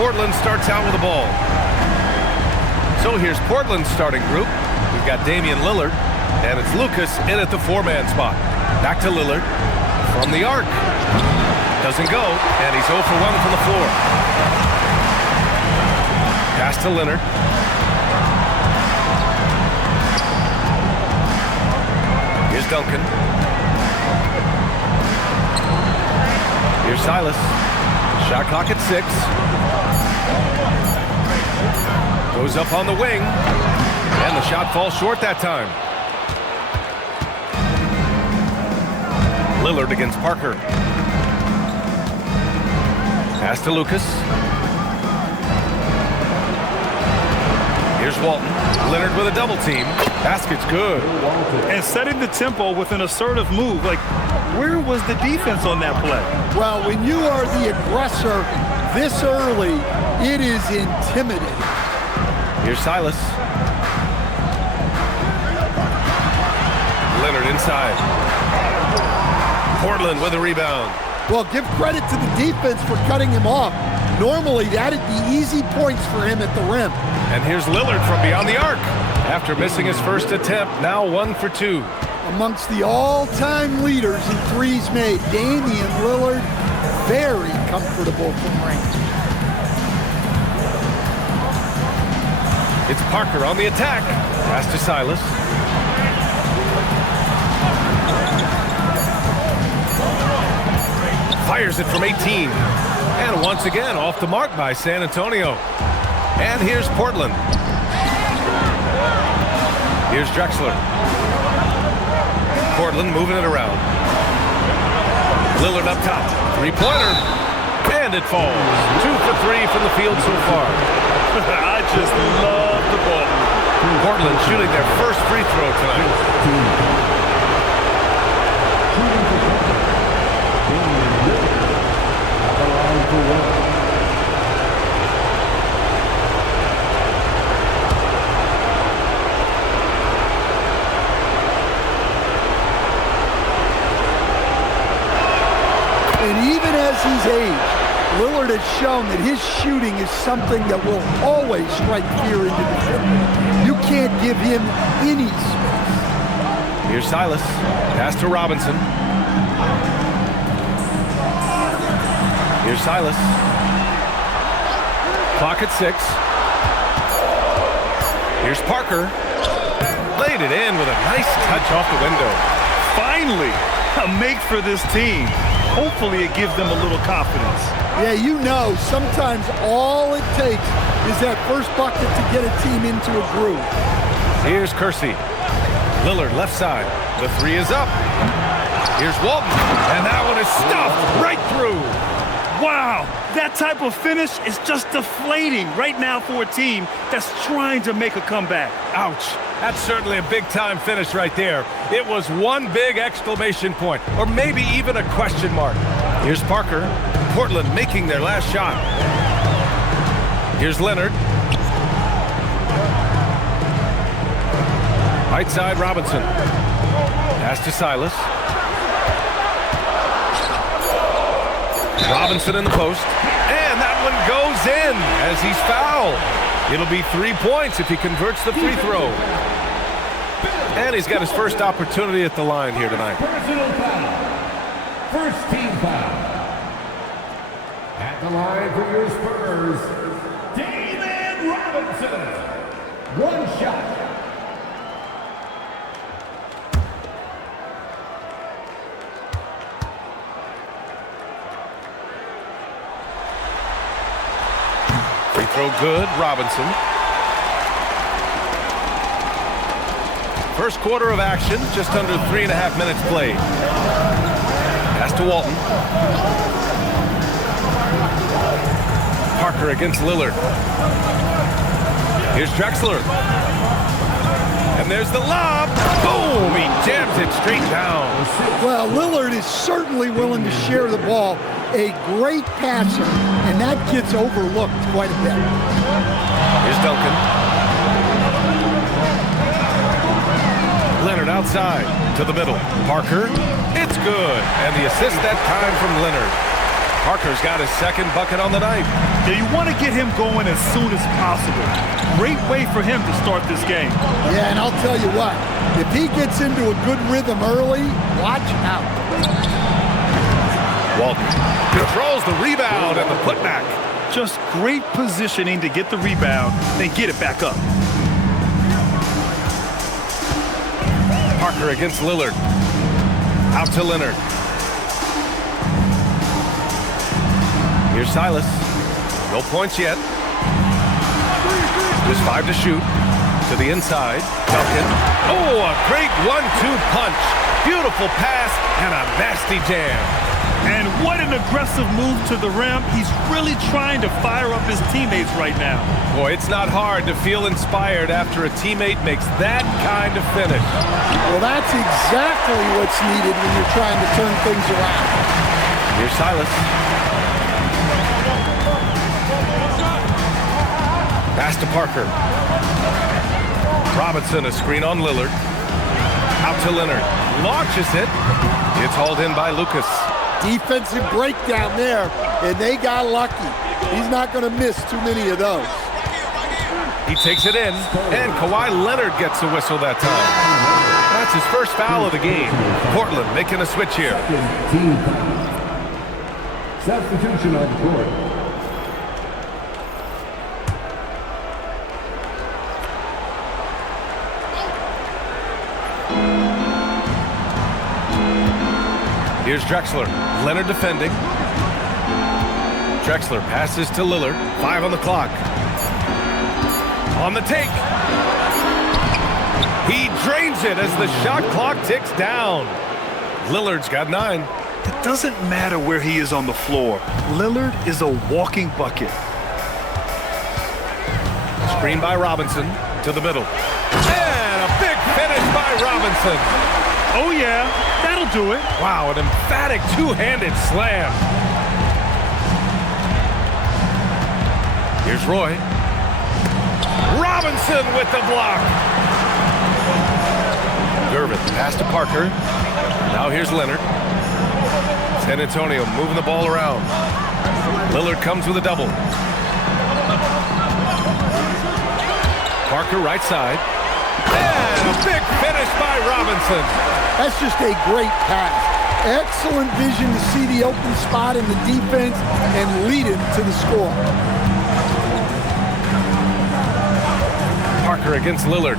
Portland starts out with the ball. So here's Portland's starting group. We've got Damian Lillard, and it's Lucas in at the 4-man spot. Back to Lillard from the arc. Doesn't go, and he's 0 for 1 from the floor. Pass to Leonard. Here's Duncan. Here's Silas. Shot clock at 6. Goes up on the wing, and the shot falls short that time. Lillard against Parker. Pass to Lucas. Here's Walton. Leonard with a double team. Basket's good. And setting the tempo with an assertive move. Like, where was the defense on that play? Well, when you are the aggressor this early, it is intimidating. Here's Silas. Leonard inside. Portland with a rebound. Well, give credit to the defense for cutting him off. Normally, that'd be easy points for him at the rim. And here's Lillard from beyond the arc. After missing his first attempt, now 1 for 2. Amongst the all-time leaders in threes made, Damian Lillard, very comfortable from range. It's Parker on the attack. Pass to Silas. Fires it from 18. And once again, off the mark by San Antonio. And here's Portland. Here's Drexler. Portland moving it around. Lillard up top. Three-pointer. And it falls. 2 for 3 from the field so far. I just love the ball. Portland shooting their first free throw tonight. And even as he's aged, Lillard has shown that his shooting is something that will always strike fear into the defender. You can't give him any space. Here's Silas. Pass to Robinson. Here's Silas. Clock at 6. Here's Parker. Laid it in with a nice touch off the window. Finally, a make for this team. Hopefully it gives them a little confidence. Yeah, you know, sometimes all it takes is that first bucket to get a team into a groove. Here's Kersey. Lillard left side. The 3 is up. Here's Walton. And that one is stuffed right through. Wow, that type of finish is just deflating right now for a team that's trying to make a comeback. Ouch. That's certainly a big-time finish right there. It was one big exclamation point, or maybe even a question mark. Here's Parker. Portland making their last shot. Here's Leonard. Right side, Robinson. Pass to Silas. Robinson in the post. And that one goes in as he's fouled. It'll be 3 points if he converts the free throw. And he's got his first opportunity at the line here tonight. Personal foul. First team foul. At the line for your Spurs, Damian Robinson. One shot. Free throw good, Robinson. First quarter of action, just under 3.5 minutes played. Pass to Walton. Parker against Lillard. Here's Drexler. And there's the lob. Boom! He jams it straight down. Well, Lillard is certainly willing to share the ball. A great passer, and that gets overlooked quite a bit. Here's Duncan. Leonard outside to the middle. Parker, it's good. And the assist that time from Leonard. Parker's got his second bucket on the night. Yeah, you want to get him going as soon as possible. Great way for him to start this game. Yeah, and I'll tell you what, if he gets into a good rhythm early, watch out. Walton controls the rebound and the putback. Just great positioning to get the rebound, then get it back up. Parker against Lillard. Out to Leonard. Here's Silas. No points yet. Just 5 to shoot. To the inside. Duncan. Oh, a great 1-2 punch. Beautiful pass and a nasty jam. And what an aggressive move to the rim. He's really trying to fire up his teammates right now. Boy, it's not hard to feel inspired after a teammate makes that kind of finish. Well, that's exactly what's needed when you're trying to turn things around. Here's Silas. Pass to Parker. Robinson, a screen on Lillard. Out to Leonard. Launches it. It's hauled in by Lucas. Defensive breakdown there, and they got lucky. He's not going to miss too many of those. He takes it in, and Kawhi Leonard gets a whistle that time. That's his first foul of the game. Portland making a switch here. Team foul. Substitution on the court. Here's Drexler. Leonard defending. Drexler passes to Lillard. 5 on the clock. On the take. He drains it as the shot clock ticks down. Lillard's got 9. It doesn't matter where he is on the floor. Lillard is a walking bucket. Screen by Robinson to the middle. And a big finish by Robinson. Oh, yeah, that'll do it. Wow, an emphatic two-handed slam. Here's Roy. Robinson with the block. Gervin, pass to Parker. Now here's Leonard. San Antonio moving the ball around. Lillard comes with a double. Parker right side. And a big finish by Robinson. That's just a great pass. Excellent vision to see the open spot in the defense and lead him to the score. Parker against Lillard.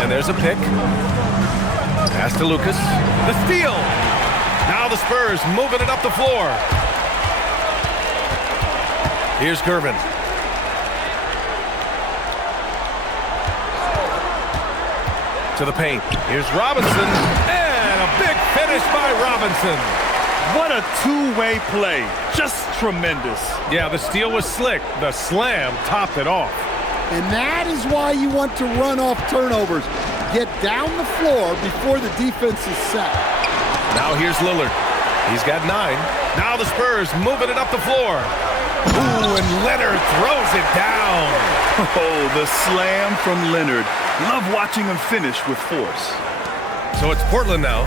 And there's a pick. Pass to Lucas. The steal. Now the Spurs moving it up the floor. Here's Gervin. To the paint. Here's Robinson. And a big finish by Robinson. What a two-way play. Just tremendous. Yeah, the steal was slick. The slam topped it off. And that is why you want to run off turnovers. Get down the floor before the defense is set. Now here's Lillard. He's got 9. Now the Spurs moving it up the floor. Ooh, and Leonard throws it down. Oh, the slam from Leonard. Love watching him finish with force. So it's Portland now.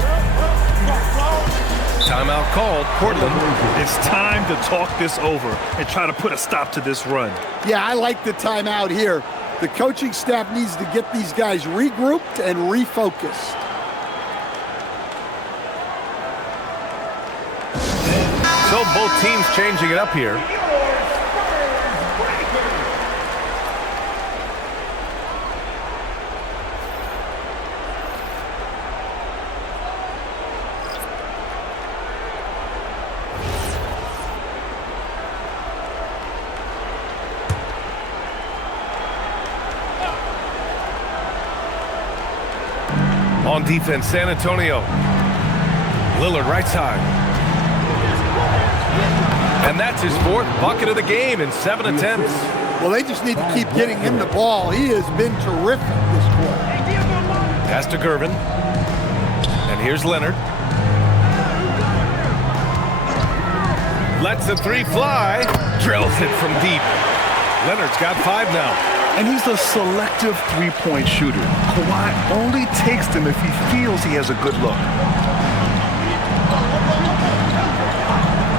Timeout called. Portland. It's time to talk this over and try to put a stop to this run. Yeah, I like the timeout here. The coaching staff needs to get these guys regrouped and refocused. So both teams changing it up here. On defense, San Antonio. Lillard right side. And that's his 4th bucket of the game in 7 attempts. Well, they just need to keep getting him the ball. He has been terrific this quarter. Pass to Gervin. And here's Leonard. Lets the 3 fly. Drills it from deep. Leonard's got 5 now. And he's a selective three-point shooter. Kawhi only takes them if he feels he has a good look.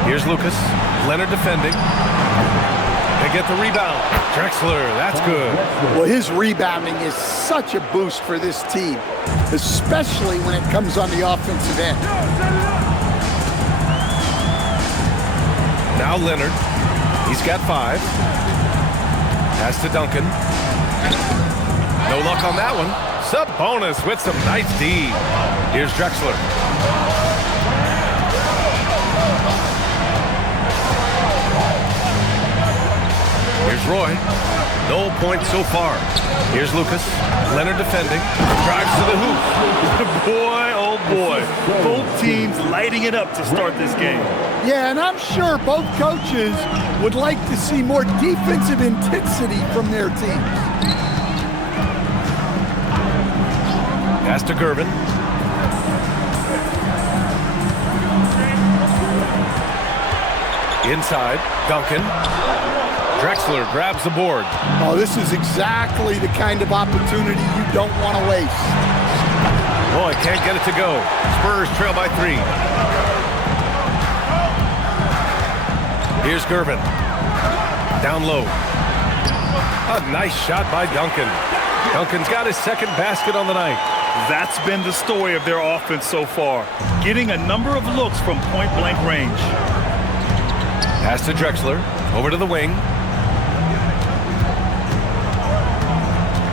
Here's Lucas. Leonard defending. They get the rebound. Drexler, that's good. Well, his rebounding is such a boost for this team, especially when it comes on the offensive end. Now Leonard. He's got 5. Pass to Duncan. No luck on that one. Sabonis with some nice D. Here's Drexler. Here's Roy. No points so far. Here's Lucas. Leonard defending. Drives to the hoop. Boy, oh boy. Both teams lighting it up to start this game. Yeah, and I'm sure both coaches would like to see more defensive intensity from their teams. Pass to Gervin. Inside, Duncan. Drexler grabs the board. Oh, this is exactly the kind of opportunity you don't want to waste. Boy, can't get it to go. Spurs trail by 3. Here's Gervin. Down low. A nice shot by Duncan. Duncan's got his second basket on the night. That's been the story of their offense so far, getting a number of looks from point-blank range. Pass to Drexler. Over to the wing.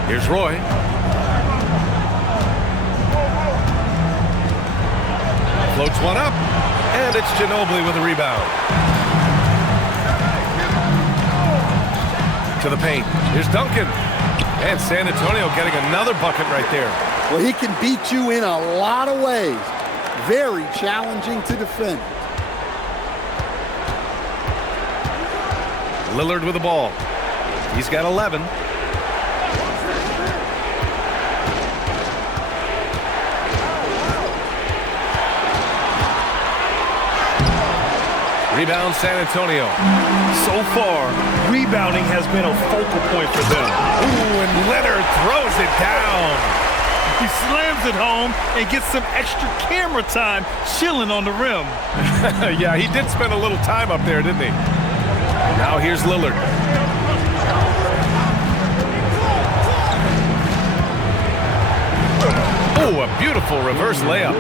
Here's Roy. Floats one up, and it's Ginobili with a rebound. To the paint. Here's Duncan. And San Antonio getting another bucket right there. Well, he can beat you in a lot of ways. Very challenging to defend. Lillard with the ball. He's got 11. Rebound San Antonio. So far, rebounding has been a focal point for them. Ooh, and Leonard throws it down. He slams it home and gets some extra camera time chilling on the rim. Yeah, he did spend a little time up there, didn't he? Now here's Lillard. Oh, a beautiful reverse layup.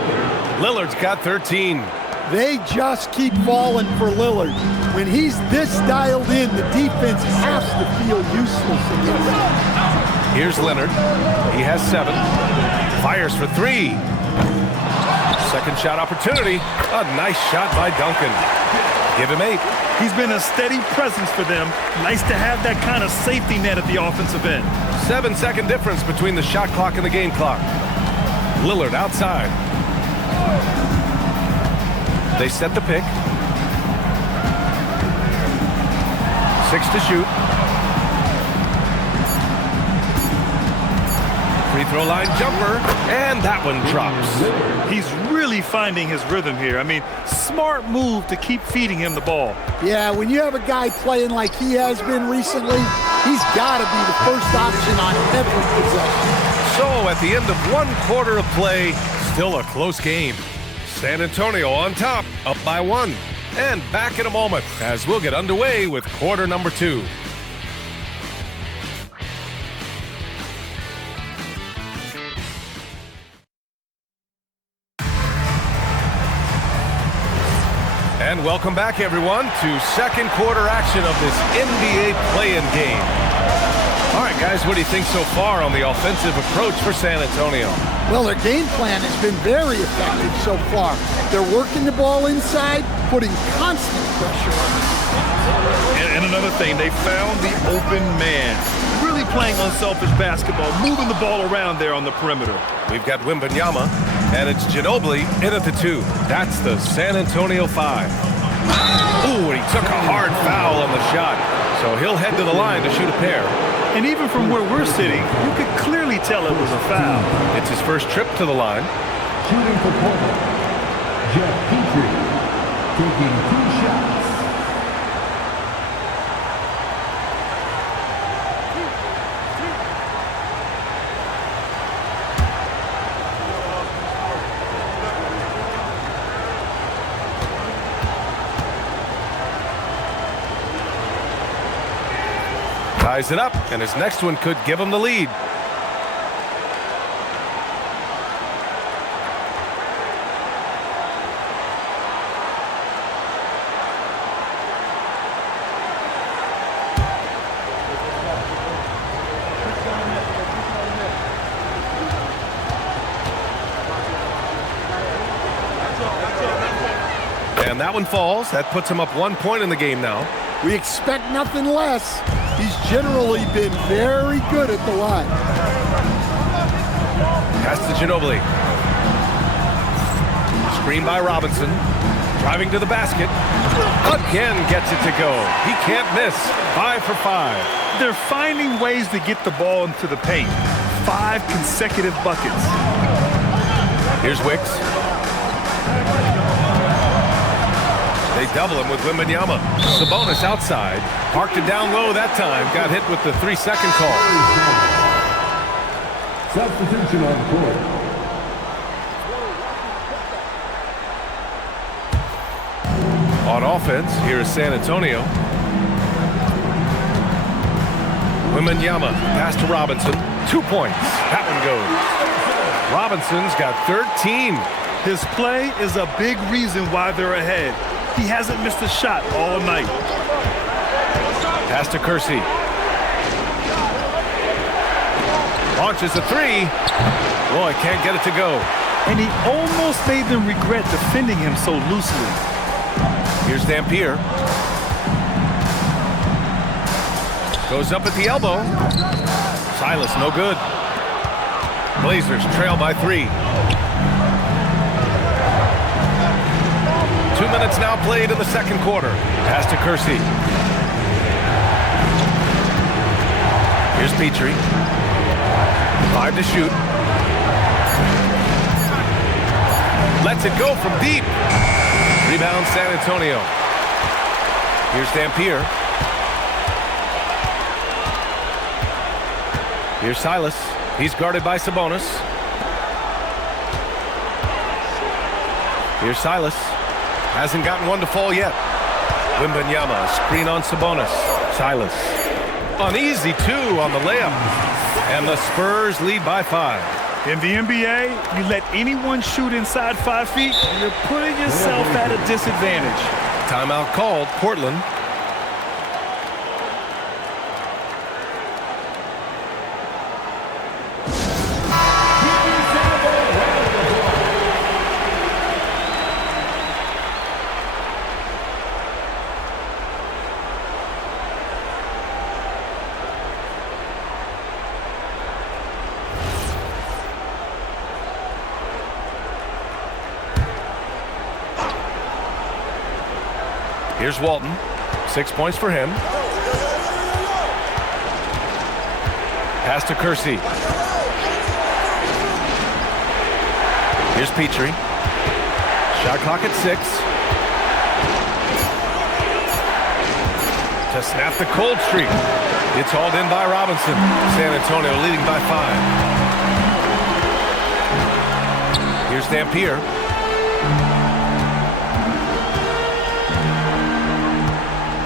Lillard's got 13. They just keep falling for Lillard. When he's this dialed in, the defense has to feel useless against him. Here's Leonard. He has 7. Fires for 3. Second shot opportunity. A nice shot by Duncan. Give him 8. He's been a steady presence for them. Nice to have that kind of safety net at the offensive end. 7-second difference between the shot clock and the game clock. Lillard outside. They set the pick. 6 to shoot. Free throw line jumper, and that one drops. He's really finding his rhythm here. I mean, smart move to keep feeding him the ball. Yeah, when you have a guy playing like he has been recently, he's got to be the first option on every possession. So at the end of 1 quarter of play, still a close game. San Antonio on top, up by 1. And back in a moment as we'll get underway with quarter number 2. And welcome back, everyone, to second quarter action of this NBA play-in game. All right, guys, what do you think so far on the offensive approach for San Antonio? Well, their game plan has been very effective so far. They're working the ball inside, putting constant pressure on it. And another thing, they found the open man. Really playing unselfish basketball, moving the ball around there on the perimeter. We've got Wembanyama, and it's Ginobili in at the 2. That's the San Antonio 5. Ooh, and he took a hard foul on the shot. So he'll head to the line to shoot a pair. And even from where we're sitting, you could clearly tell it was a foul. It's his first trip to the line. Shooting for Portland, Jeff Petrie, taking 2 shots. ties it up, and his next one could give him the lead. And that one falls. That puts him up 1 point in the game now. We expect nothing less. He's generally been very good at the line. Pass to Ginobili. Screen by Robinson. Driving to the basket. Again gets it to go. He can't miss. 5 for 5. They're finding ways to get the ball into the paint. 5 consecutive buckets. Here's Wicks. They double him with Wembanyama. Sabonis outside. Parked it down low that time. Got hit with the 3-second call. Substitution on the court. On offense, here is San Antonio. Wembanyama, pass to Robinson. 2 points. That one goes. Robinson's got 13. His play is a big reason why they're ahead. He hasn't missed a shot all night. Pass to Kersey. Launches a 3. Roy can't get it to go. And he almost made them regret defending him so loosely. Here's Dampier. Goes up at the elbow. Silas, no good. Blazers trail by 3. 2 minutes now played in the second quarter. Pass to Kersey. Here's Petrie. 5 to shoot. Lets it go from deep. Rebound San Antonio. Here's Dampier. Here's Silas. He's guarded by Sabonis. Here's Silas. Hasn't gotten one to fall yet. Wembanyama, screen on Sabonis. Silas. Uneasy 2 on the layup. And the Spurs lead by 5. In the NBA, you let anyone shoot inside 5 feet, you're putting yourself at a disadvantage. Timeout called, Portland. Here's Walton. 6 points for him. Pass to Kersey. Here's Petrie. Shot clock at 6. To snap the cold streak. It's hauled in by Robinson. San Antonio leading by 5. Here's Dampier.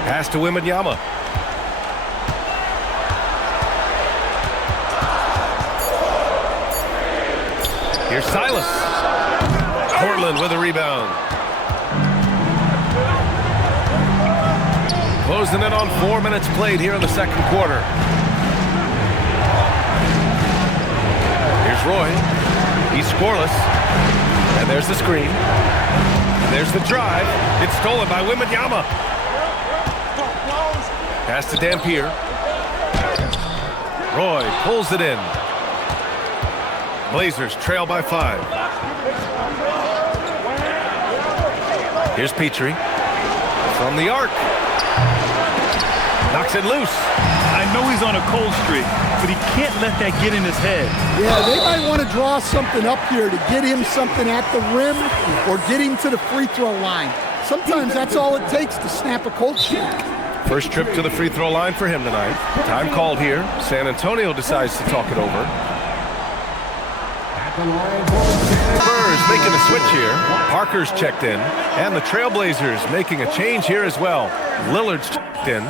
Pass to Wembanyama. Here's Silas. Portland with a rebound. Closing in on 4 minutes played here in the second quarter. Here's Roy. He's scoreless. And there's the screen. And there's the drive. It's stolen by Wembanyama. Pass to Dampier. Roy pulls it in. Blazers trail by 5. Here's Petrie. From the arc. Knocks it loose. I know he's on a cold streak, but he can't let that get in his head. Yeah, they might want to draw something up here to get him something at the rim or get him to the free throw line. Sometimes that's all it takes to snap a cold streak. First trip to the free throw line for him tonight. Time called here. San Antonio decides to talk it over. Spurs making a switch here. Parker's checked in. And the Trailblazers making a change here as well. Lillard's checked in.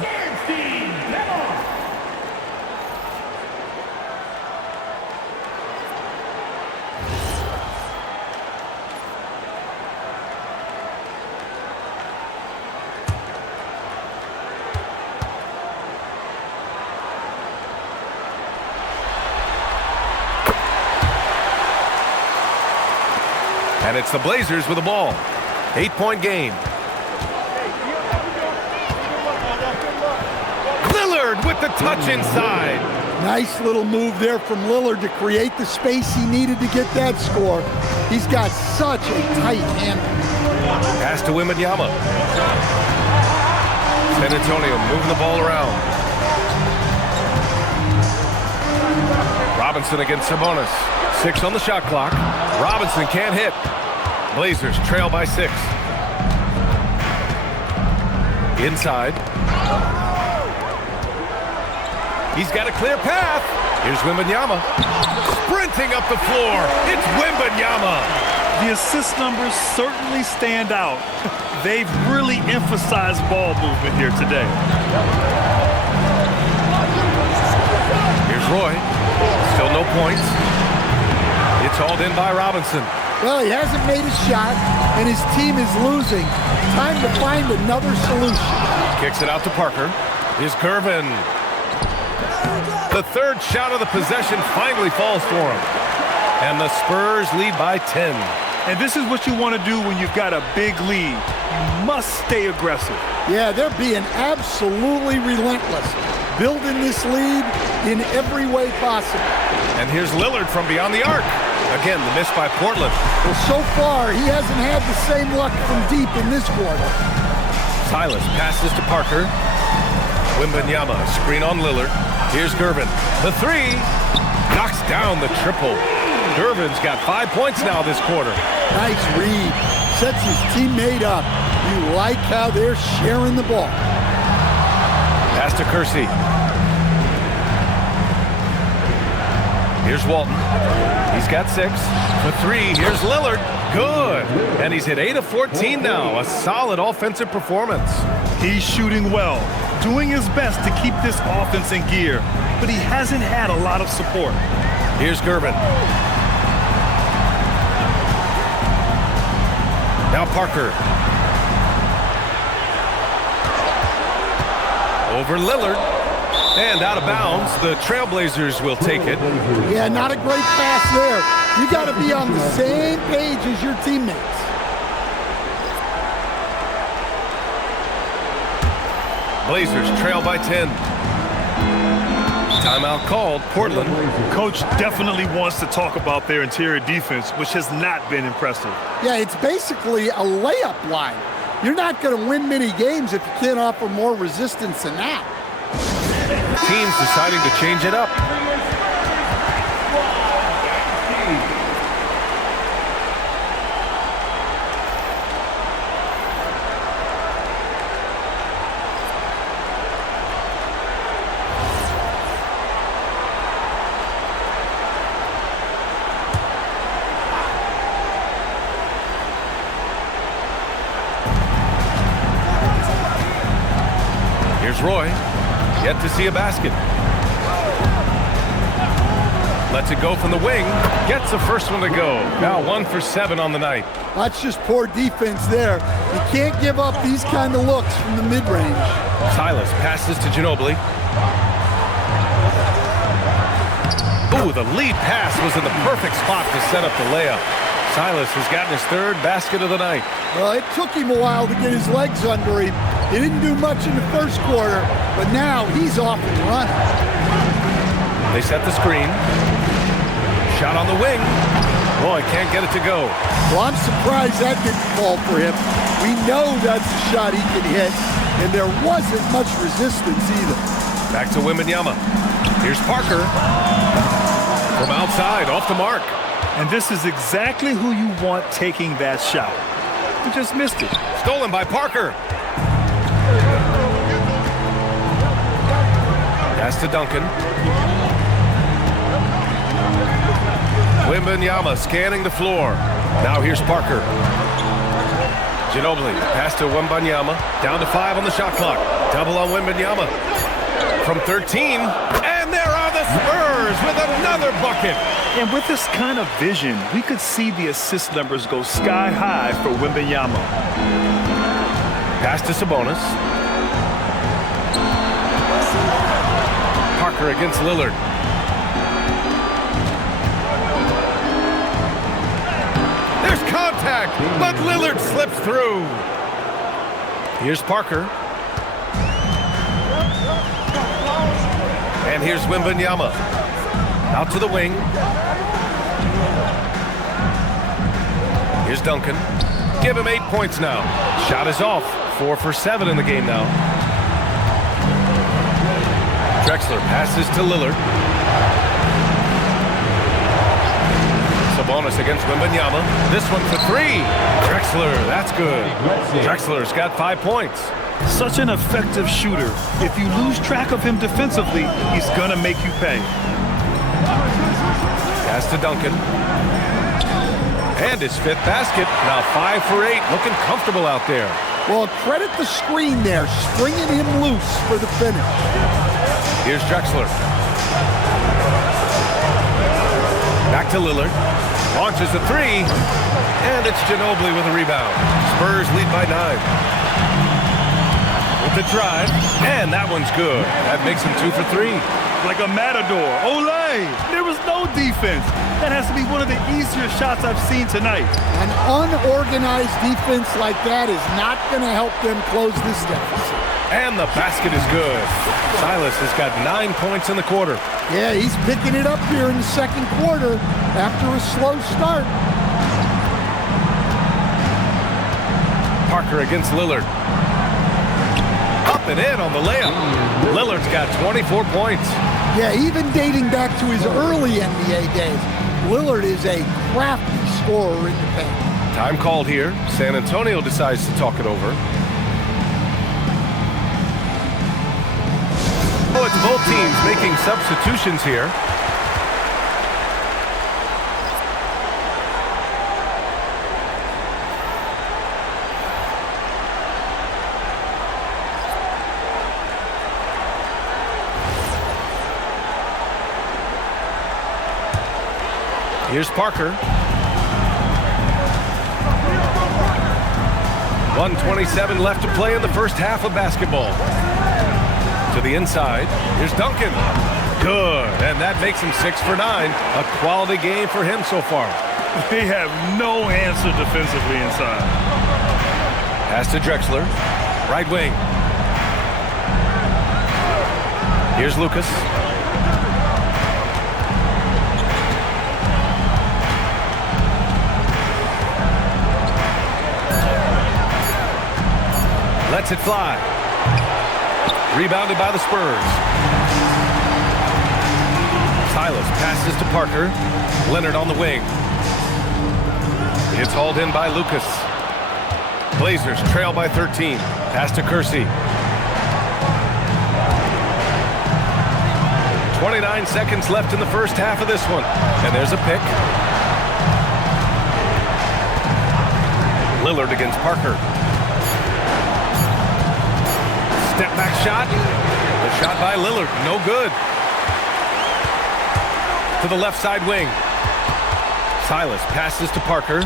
And it's the Blazers with the ball. 8-point game. Lillard with the touch inside. Nice little move there from Lillard to create the space he needed to get that score. He's got such a tight handle. Pass to Wembanyama. San Antonio moving the ball around. Robinson against Sabonis. 6 on the shot clock. Robinson can't hit. Blazers trail by 6. Inside. He's got a clear path. Here's Wembanyama. Sprinting up the floor. It's Wembanyama. The assist numbers certainly stand out. They've really emphasized ball movement here today. Here's Roy. Still no points. It's hauled in by Robinson. Well, he hasn't made a shot, and his team is losing. Time to find another solution. Kicks it out to Parker. Here's Gervin. The third shot of the possession finally falls for him. And the Spurs lead by 10. And this is what you want to do when you've got a big lead. You must stay aggressive. Yeah, they're being absolutely relentless, building this lead in every way possible. And here's Lillard from beyond the arc. Again, the miss by Portland. Well, so far, he hasn't had the same luck from deep in this quarter. Silas passes to Parker. Wembanyama, screen on Lillard. Here's Gervin. The 3 knocks down the triple. Gervin's got 5 points now this quarter. Nice read. Sets his teammate up. You like how they're sharing the ball. Pass to Kersey. Here's Walton. He's got 6. For 3, here's Lillard. Good. And he's hit 8 of 14 now. A solid offensive performance. He's shooting well, doing his best to keep this offense in gear, but he hasn't had a lot of support. Here's Gervin. Now Parker. Over Lillard. And out of bounds. The Trailblazers will take it. Yeah, not a great pass there. You got to be on the same page as your teammates. Blazers trail by 10. Timeout called. Portland. Coach definitely wants to talk about their interior defense, which has not been impressive. Yeah, it's basically a layup line. You're not going to win many games if you can't offer more resistance than that. Teams deciding to change it up. Here's Roy. Yet to see a basket. Lets it go from the wing. Gets the first one to go. Now 1 for 7 on the night. That's just poor defense there. You can't give up these kind of looks from the mid-range. Silas passes to Ginobili. Ooh, the lead pass was in the perfect spot to set up the layup. Silas has gotten his 3rd basket of the night. Well, it took him a while to get his legs under him. He didn't do much in the first quarter, but now he's off and running. They set the screen. Shot on the wing. Boy, can't get it to go. Well, I'm surprised that didn't fall for him. We know that's a shot he can hit, and there wasn't much resistance either. Back to Wembanyama. Here's Parker. From outside, off the mark. And this is exactly who you want taking that shot. He just missed it. Stolen by Parker. Pass to Duncan. Wembanyama scanning the floor. Now here's Parker. Ginobili, pass to Wembanyama. Down to 5 on the shot clock. Double on Wembanyama. From 13. And there are the Spurs with another bucket. And with this kind of vision, we could see the assist numbers go sky high for Wembanyama. Pass to Sabonis. Parker against Lillard. There's contact, but Lillard slips through. Here's Parker. And here's Wembanyama. Out to the wing. Here's Duncan. Give him 8 points now. Shot is off. 4 for 7 in the game now. Drexler passes to Lillard. Sabonis against Wembanyama. This one for 3. Drexler, that's good. Drexler's got 5 points. Such an effective shooter. If you lose track of him defensively, he's going to make you pay. Pass to Duncan. And his 5th basket. Now 5 for 8. Looking comfortable out there. Well, credit the screen there, stringing him loose for the finish. Here's Drexler. Back to Lillard. Launches a 3. And it's Ginobili with a rebound. Spurs lead by 9. With the drive, and that one's good. That makes him 2 for 3. Like a matador. Olay! There was no defense. That has to be one of the easier shots I've seen tonight. An unorganized defense like that is not going to help them close this deficit. And the basket is good. Silas has got 9 points in the quarter. Yeah, he's picking it up here in the second quarter after a slow start. Parker against Lillard. Up and in on the layup. Lillard's got 24 points. Yeah, even dating back to his early NBA days, Lillard is a crafty scorer in the paint. Time called here. San Antonio decides to talk it over. Oh, it's both teams making substitutions here. Here's Parker. 1:27 left to play in the first half of basketball. To the inside. Here's Duncan. Good. And that makes him 6 for 9. A quality game for him so far. They have no answer defensively inside. Pass to Drexler. Right wing. Here's Lucas. Lets it fly. Rebounded by the Spurs. Silas passes to Parker. Leonard on the wing. It's hauled in by Lucas. Blazers trail by 13. Pass to Kersey. 29 seconds left in the first half of this one. And there's a pick. Lillard against Parker. Step back shot. The shot by Lillard. No good. To the left side wing. Silas passes to Parker.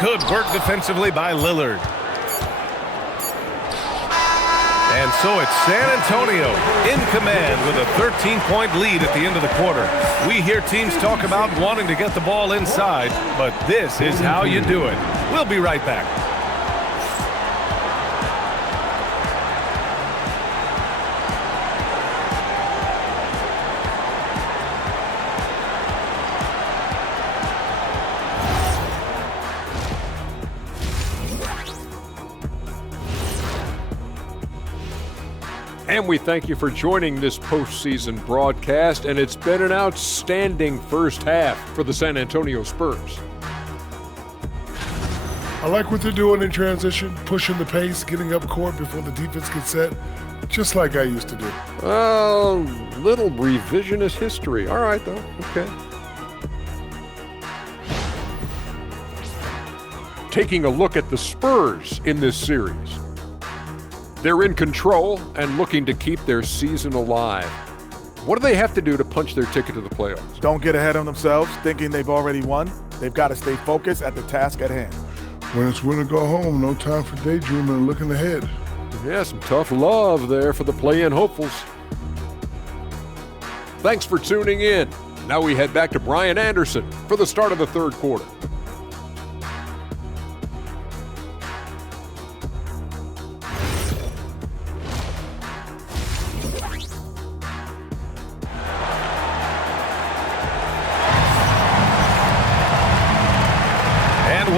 Good work defensively by Lillard. And so it's San Antonio in command with a 13-point lead at the end of the quarter. We hear teams talk about wanting to get the ball inside, but this is how you do it. We'll be right back. And we thank you for joining this postseason broadcast, and it's been an outstanding first half for the San Antonio Spurs. I like what they're doing in transition, pushing the pace, getting up court before the defense gets set, just like I used to do. Little revisionist history. All right, though. Okay. Taking a look at the Spurs in this series. They're in control and looking to keep their season alive. What do they have to do to punch their ticket to the playoffs? Don't get ahead of themselves, thinking they've already won. They've got to stay focused at the task at hand. When it's win or go home, no time for daydreaming and looking ahead. Yeah, some tough love there for the play-in hopefuls. Thanks for tuning in. Now we head back to Brian Anderson for the start of the third quarter.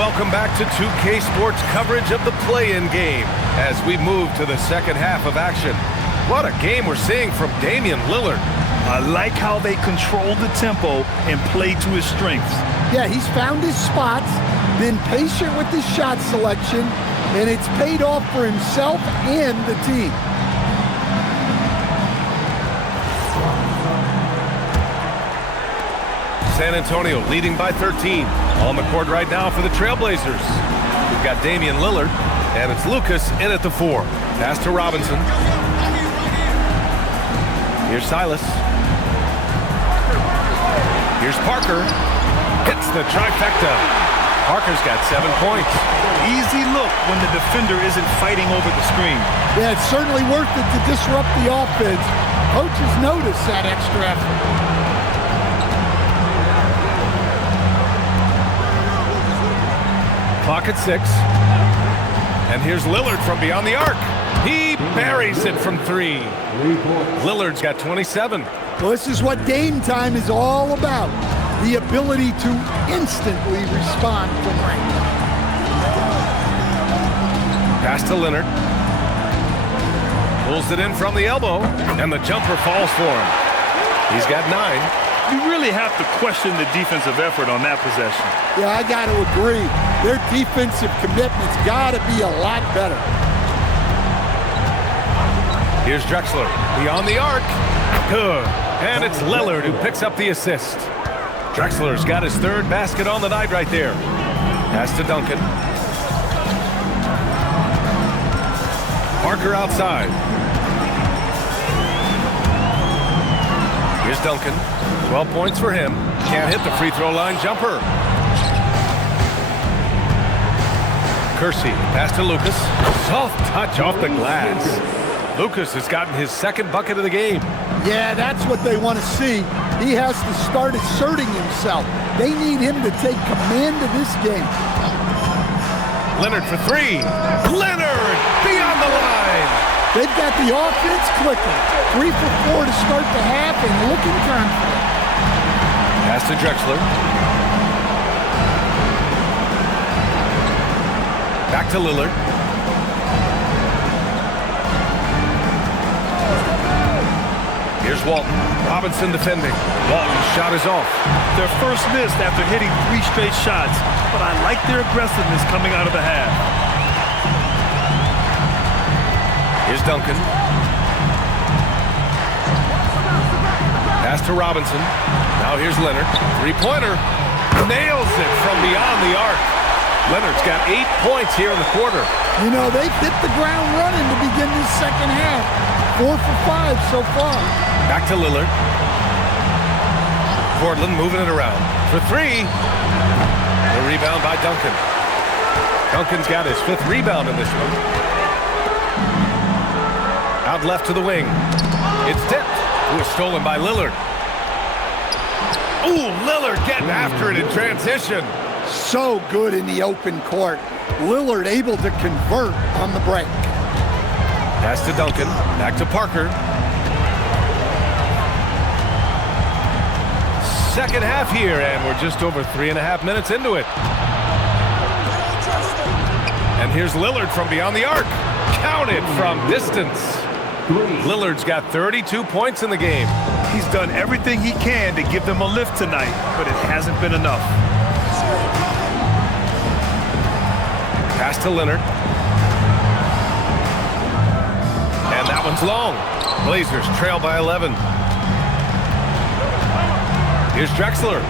welcome back to 2K Sports coverage of the play-in game as we move to the second half of action. What a game we're seeing from Damian Lillard. I like how they control the tempo and play to his strengths. Yeah, he's found his spots, been patient with his shot selection, and it's paid off for himself and the team. San Antonio leading by 13. On the court right now for the Trailblazers. We've got Damian Lillard, and it's Lucas in at the 4. Pass to Robinson. Here's Silas. Here's Parker. Hits the trifecta. Parker's got 7 points. Easy look when the defender isn't fighting over the screen. Yeah, it's certainly worth it to disrupt the offense. Coaches notice that extra effort. Clock at 6. And here's Lillard from beyond the arc. He buries it from 3. Lillard's got 27. Well, this is what game time is all about. The ability to instantly respond from range. Pass to Leonard. Pulls it in from the elbow, and the jumper falls for him. He's got 9. You really have to question the defensive effort on that possession. Yeah, I got to agree. Their defensive commitment's got to be a lot better. Here's Drexler, beyond the arc. Good. And it's Lillard who picks up the assist. Drexler's got his 3rd basket on the night right there. Pass to Duncan. Parker outside. Here's Duncan. 12 points for him. Can't hit the free throw line jumper. Kersey, pass to Lucas. Soft touch off the glass. Lucas has gotten his 2nd bucket of the game. Yeah, that's what they want to see. He has to start asserting himself. They need him to take command of this game. Leonard for 3. Leonard beyond the line. They've got the offense clicking. 3 for 4 to start the half and looking confident. Pass to Drexler. Back to Lillard. Here's Walton. Robinson defending. Walton's shot is off. Their first miss after hitting 3 straight shots, but I like their aggressiveness coming out of the half. Here's Duncan. Pass to Robinson. Now here's Leonard. 3-pointer. Nails it from beyond the arc. Leonard's got 8 points here in the quarter. You know, they've hit the ground running to begin this second half. 4 for 5 so far. Back to Lillard. Portland moving it around. For 3. The rebound by Duncan. Duncan's got his 5th rebound in this one. Out left to the wing. It's tipped. It was stolen by Lillard. Ooh, Lillard getting after it in transition. So good in the open court. Lillard able to convert on the break. Pass to Duncan. Back to Parker. Second half here, and we're just over 3.5 minutes into it. And here's Lillard from beyond the arc. Counted from distance. Lillard's got 32 points in the game. He's done everything he can to give them a lift tonight, but it hasn't been enough. Pass to Leonard. And that one's long. Blazers trail by 11. Here's Drexler.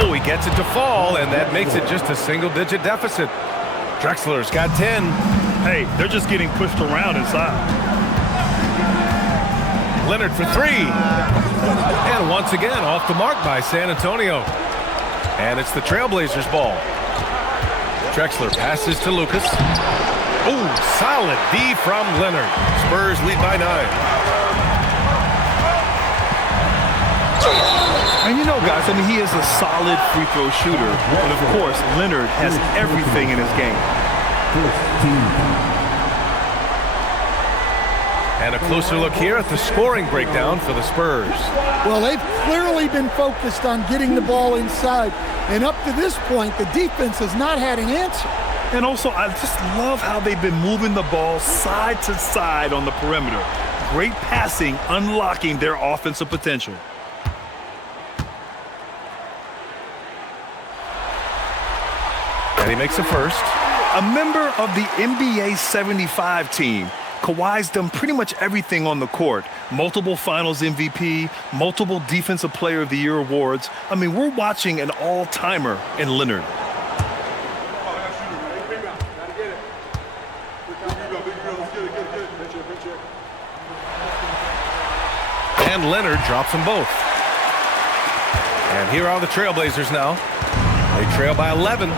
Oh, he gets it to fall, and that makes it just a single-digit deficit. Drexler's got 10. Hey, they're just getting pushed around inside. Leonard for 3. And once again, off the mark by San Antonio. And it's the Trailblazers' ball. Drexler passes to Lucas. Ooh, solid D from Leonard. Spurs lead by 9. And you know, guys, I mean, he is a solid free throw shooter. But of course, Leonard has everything in his game. And a closer look here at the scoring breakdown for the Spurs. Well, they've clearly been focused on getting the ball inside. And up to this point, the defense has not had an answer. And also, I just love how they've been moving the ball side to side on the perimeter. Great passing, unlocking their offensive potential. And he makes a first. A member of the NBA 75 team, Kawhi's done pretty much everything on the court. Multiple Finals MVP, multiple Defensive Player of the Year awards. I mean, we're watching an all-timer in Leonard. And Leonard drops them both. And here are the Trailblazers now. They trail by 11.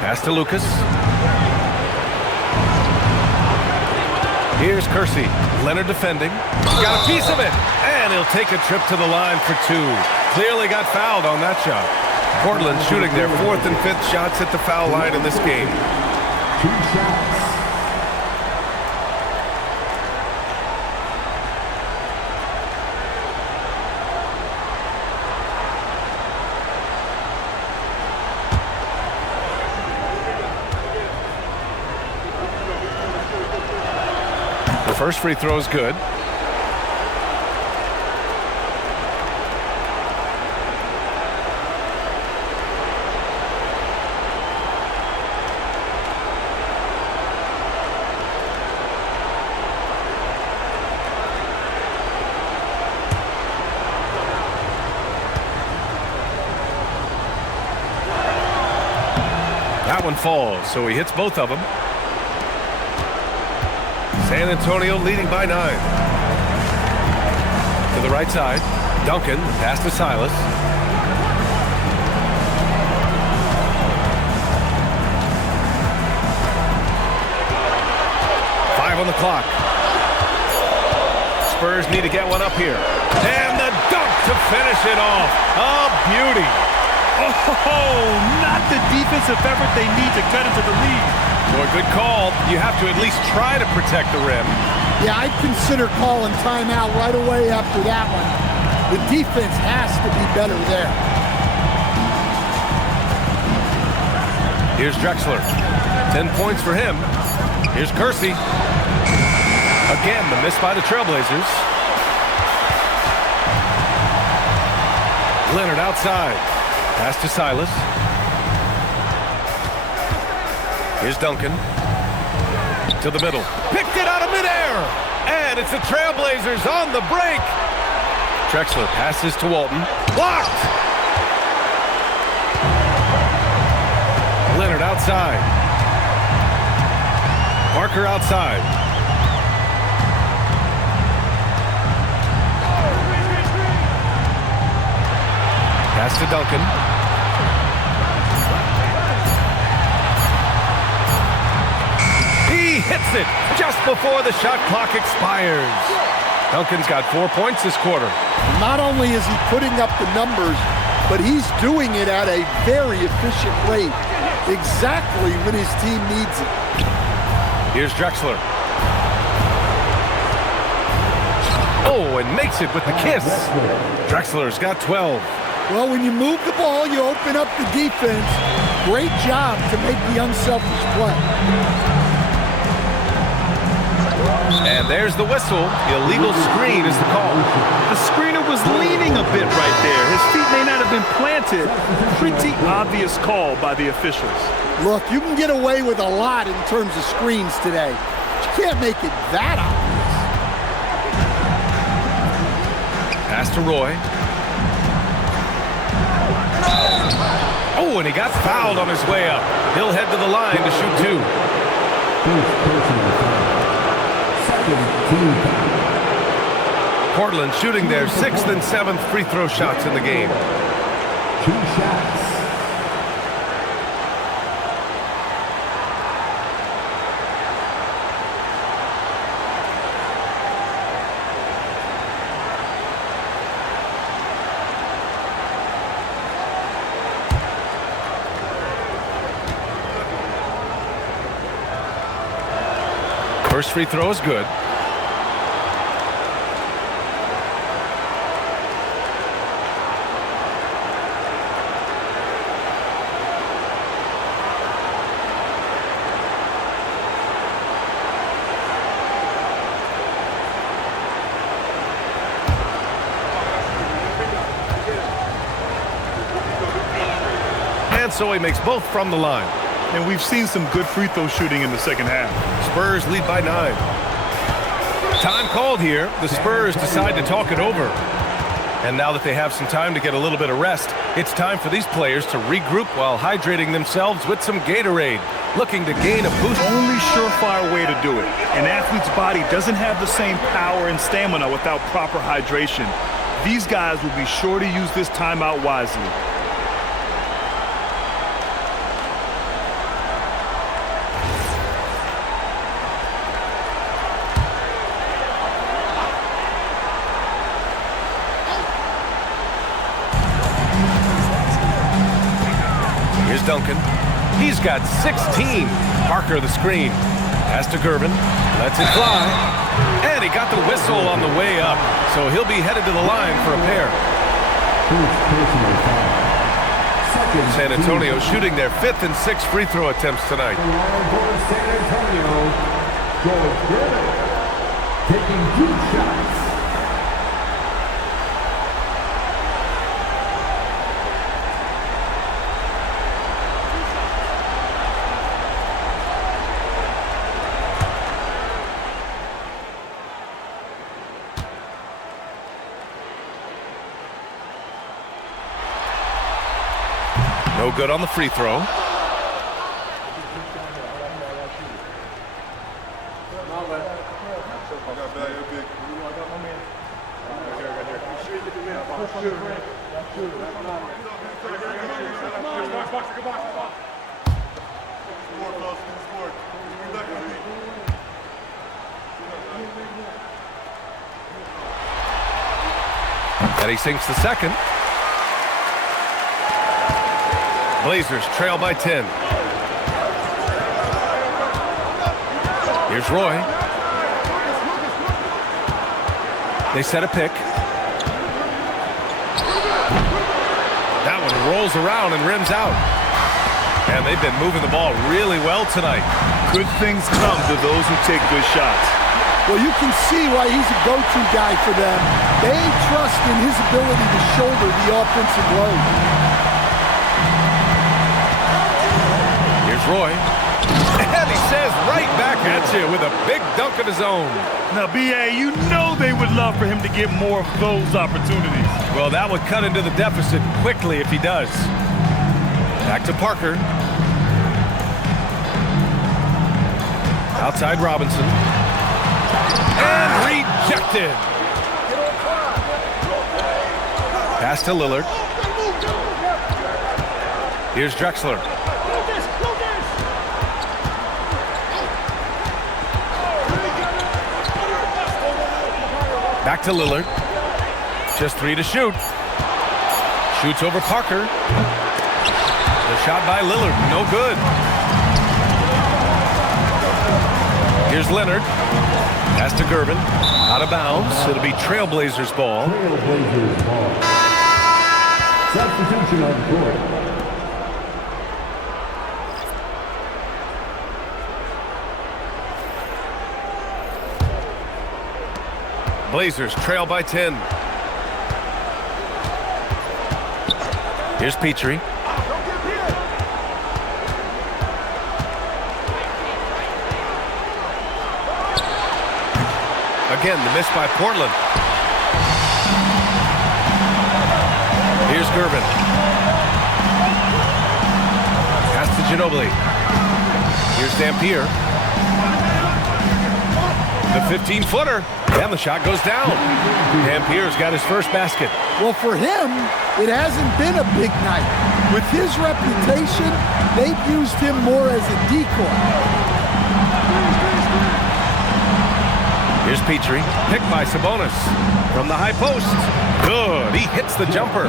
Pass to Lucas. Here's Kersey. Leonard defending. Got a piece of it. And he'll take a trip to the line for two. Clearly got fouled on that shot. Portland shooting their 4th and 5th shots at the foul line in this game. 2 shots. First free throw is good. That one falls, so he hits both of them. San Antonio leading by 9. To the right side. Duncan, pass to Silas. Five on the clock. Spurs need to get one up here. And the dunk to finish it off. A beauty. Oh, not the defensive effort they need to cut into the lead. Boy, good call. You have to at least try to protect the rim. Yeah, I'd consider calling timeout right away after that one. The defense has to be better there. Here's Drexler. 10 points for him. Here's Kersey. Again, the miss by the Trailblazers. Leonard outside. Pass to Silas. Here's Duncan. To the middle. Picked it out of midair. And it's the Trailblazers on the break. Drexler passes to Walton. Blocked. Leonard outside. Parker outside. Pass to Duncan. He hits it just before the shot clock expires. Duncan's got 4 points this quarter. Not only is he putting up the numbers, but he's doing it at a very efficient rate, exactly when his team needs it. Here's Drexler. Oh, and makes it with the kiss. Drexler's got 12. Well, when you move the ball, you open up the defense. Great job to make the unselfish play. And there's the whistle. Illegal screen is the call. The screener was leaning a bit right there. His feet may not have been planted. Pretty obvious call by the officials. Look, you can get away with a lot in terms of screens today. But you can't make it that obvious. Pass to Roy. Oh, and he got fouled on his way up. He'll head to the line to shoot two. Portland shooting their 6th and 7th free throw shots in the game. 2 shots. First free throw is good. And so he makes both from the line. And we've seen some good free throw shooting in the second half. Spurs lead by 9. Time called here. The Spurs decide to talk it over. And now that they have some time to get a little bit of rest, it's time for these players to regroup while hydrating themselves with some Gatorade, looking to gain a boost. Only surefire way to do it. An athlete's body doesn't have the same power and stamina without proper hydration. These guys will be sure to use this timeout wisely. Duncan. He's got 16. Parker the screen. Pass to Gervin. Lets it fly. And he got the whistle on the way up. So he'll be headed to the line for a pair. San Antonio shooting their 5th and 6th free throw attempts tonight. San Antonio, George Gervin, taking 2 shots. No good on the free throw. And he sinks the second. Blazers trail by 10. Here's Roy. They set a pick. That one rolls around and rims out. And they've been moving the ball really well tonight. Good things come to those who take good shots. Well, you can see why he's a go-to guy for them. They trust in his ability to shoulder the offensive load. Here's Roy. And he says right back at you with a big dunk of his own. Now, B.A., you know they would love for him to get more of those opportunities. Well, that would cut into the deficit quickly if he does. Back to Parker. Outside Robinson. And rejected. Pass to Lillard. Here's Drexler. Back to Lillard. Just 3 to shoot. Shoots over Parker. The shot by Lillard, no good. Here's Leonard. Pass to Gervin. Out of bounds. It'll be Trailblazers ball. Trailblazers ball. Substitution on court. Blazers trail by 10. Here's Petrie. Again, the miss by Portland. Here's Gervin. Pass to Ginobili. Here's Dampier. The 15-footer. And the shot goes down. Dampier's got his first basket. Well, for him, it hasn't been a big night. With his reputation, they've used him more as a decoy. Here's Petrie, picked by Sabonis. From the high post. Good, he hits the jumper.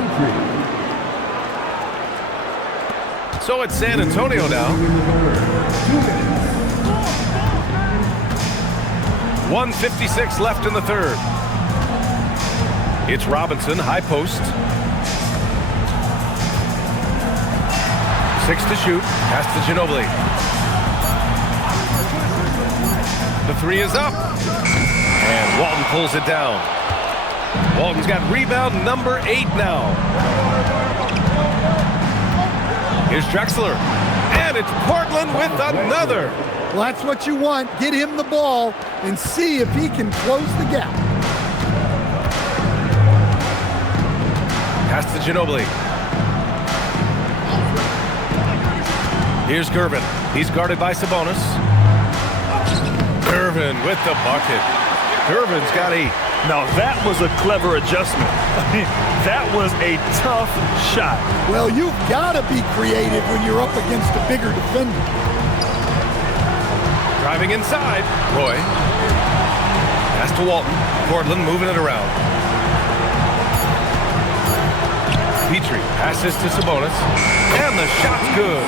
So it's San Antonio now. 1:56 left in the third. It's Robinson, high post. 6 to shoot. Pass to Ginobili. The three is up. And Walton pulls it down. Walton's got rebound number 8 now. Here's Drexler. And it's Portland with another. Well, that's what you want. Get him the ball and see if he can close the gap. Pass to Ginobili. Here's Gervin. He's guarded by Sabonis. Gervin with the bucket. Gervin's got 8. Now that was a clever adjustment. I mean, that was a tough shot. Well, you've got to be creative when you're up against a bigger defender. Driving inside. Roy. Pass to Walton. Portland moving it around. Petrie passes to Sabonis. And the shot's good.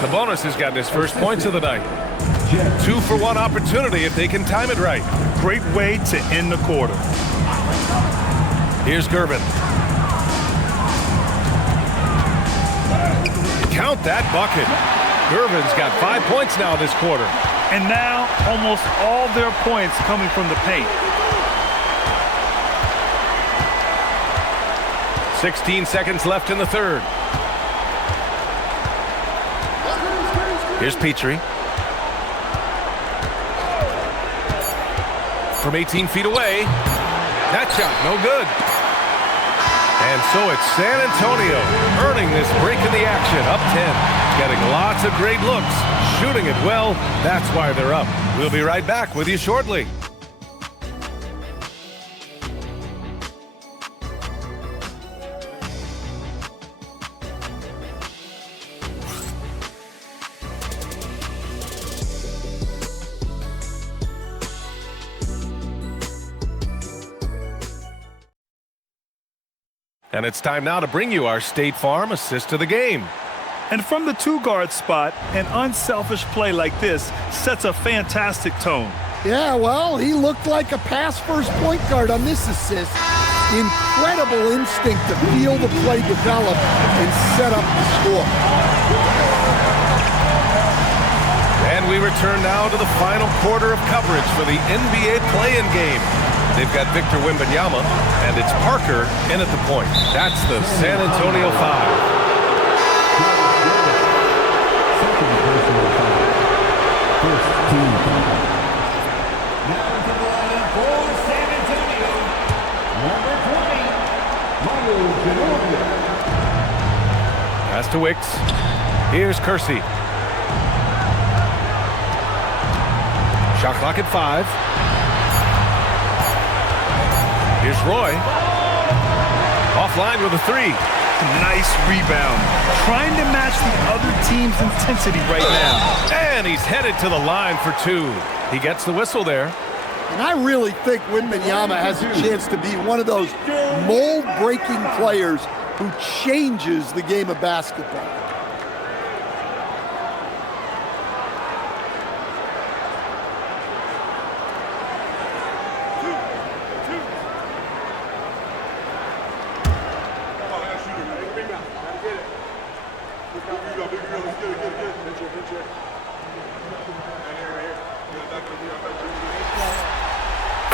Sabonis has gotten his first points of the night. 2-for-1 opportunity if they can time it right. Great way to end the quarter. Here's Gervin. Count that bucket. Gervin's got 5 points now this quarter. And now almost all their points coming from the paint. 16 seconds left in the third. Here's Petrie. From 18 feet away. That shot, no good. And so it's San Antonio earning this break in the action, up 10. Getting lots of great looks, shooting it well. That's why they're up. We'll be right back with you shortly. And it's time now to bring you our State Farm assist of the game. And from the 2-guard spot, an unselfish play like this sets a fantastic tone. Yeah, well, he looked like a pass-first point guard on this assist. Incredible instinct to feel the play develop and set up the score. And we return now to the final quarter of coverage for the NBA play-in game. They've got Victor Wembanyama, and it's Parker in at the point. That's the San Antonio 5. Pass to Wicks. Here's Kersey. Shot clock at 5. Here's Roy. Offline with a 3. Nice rebound. Trying to match the other team's intensity right now. And he's headed to the line for 2. He gets the whistle there. And I really think Wembanyama has a chance to be one of those mold-breaking players who changes the game of basketball.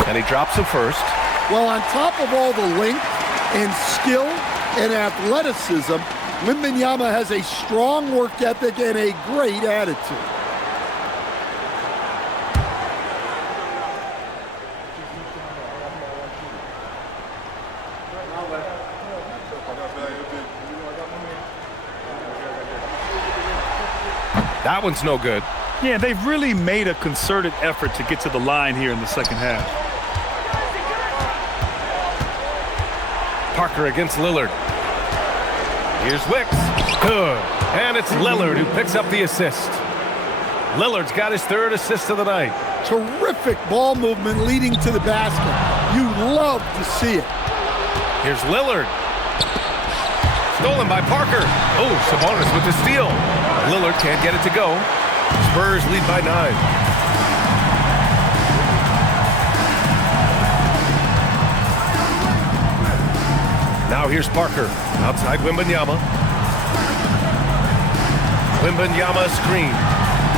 And he drops him first. Well, on top of all the length and skill and athleticism, Wembanyama has a strong work ethic and a great attitude. That one's no good. Yeah, they've really made a concerted effort to get to the line here in the second half. Parker against Lillard. Here's Wicks. Good. And it's Lillard who picks up the assist. Lillard's got his 3rd assist of the night. Terrific ball movement leading to the basket. You love to see it. Here's Lillard. Stolen by Parker. Oh, Sabonis with the steal. Lillard can't get it to go. Spurs lead by 9. here's Parker. Outside Wembanyama. Wembanyama screen.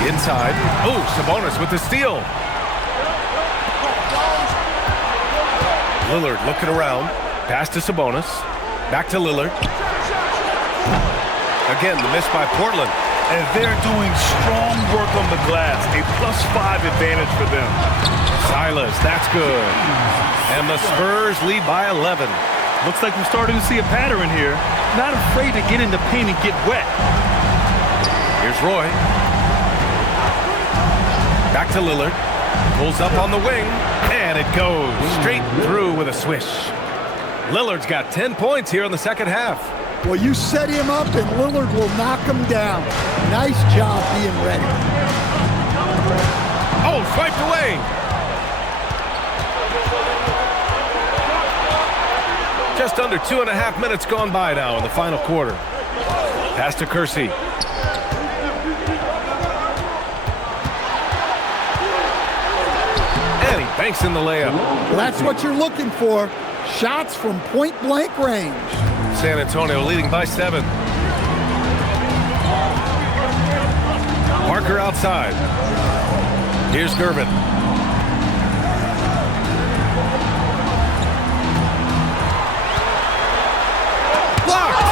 Inside. Oh, Sabonis with the steal. Lillard looking around. Pass to Sabonis. Back to Lillard. Again, the miss by Portland. And they're doing strong work on the glass. A +5 advantage for them. Silas, that's good. And the Spurs lead by 11. Looks like we're starting to see a pattern here. Not afraid to get in the paint and get wet. Here's Roy. Back to Lillard. Pulls up on the wing. And it goes straight through with a swish. Lillard's got 10 points here in the second half. Well, you set him up, and Lillard will knock him down. Nice job being ready. Oh, swiped away. Just under 2.5 minutes gone by now in the final quarter. Pass to Kersey. And he banks in the layup. Well, that's what you're looking for. Shots from point-blank range. San Antonio leading by 7. Parker outside. Here's Gervin. Blocked!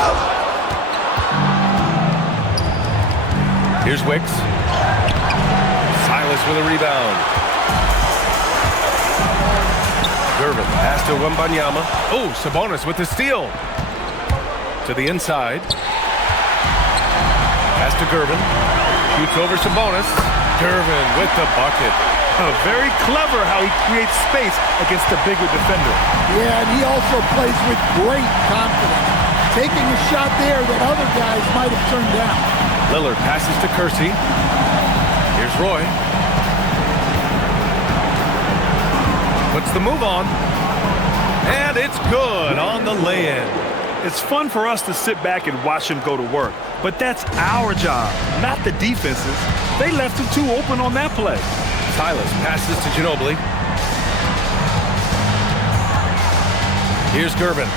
Here's Wicks. Silas with a rebound. Gervin pass to Wembanyama. Oh, Sabonis with the steal. To the inside. Pass to Gervin. Shoots over Sabonis. Gervin with the bucket. Very clever how he creates space against the bigger defender. Yeah, and he also plays with great confidence. Taking a shot there that other guys might have turned down. Lillard passes to Kersey. Here's Roy. Puts the move on. And it's good on the lay-in. It's fun for us to sit back and watch him go to work. But that's our job, not the defense's. They left him too open on that play. Silas passes to Ginobili. Here's Gervin.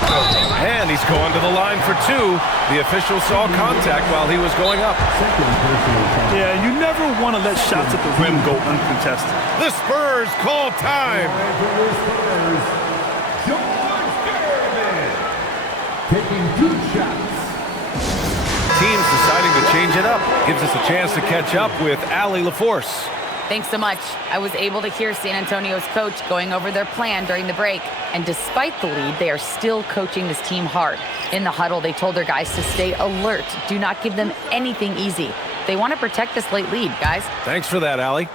And he's going to the line for 2. The official saw contact while he was going up. Yeah, you never want to let shots at the rim go uncontested. The Spurs call time. Taking 2 shots. Teams deciding to change it up. Gives us a chance to catch up with Allie LaForce. Thanks so much. I was able to hear San Antonio's coach going over their plan during the break. And despite the lead, they are still coaching this team hard. In the huddle, they told their guys to stay alert. Do not give them anything easy. They want to protect this late lead, guys. Thanks for that, Allie.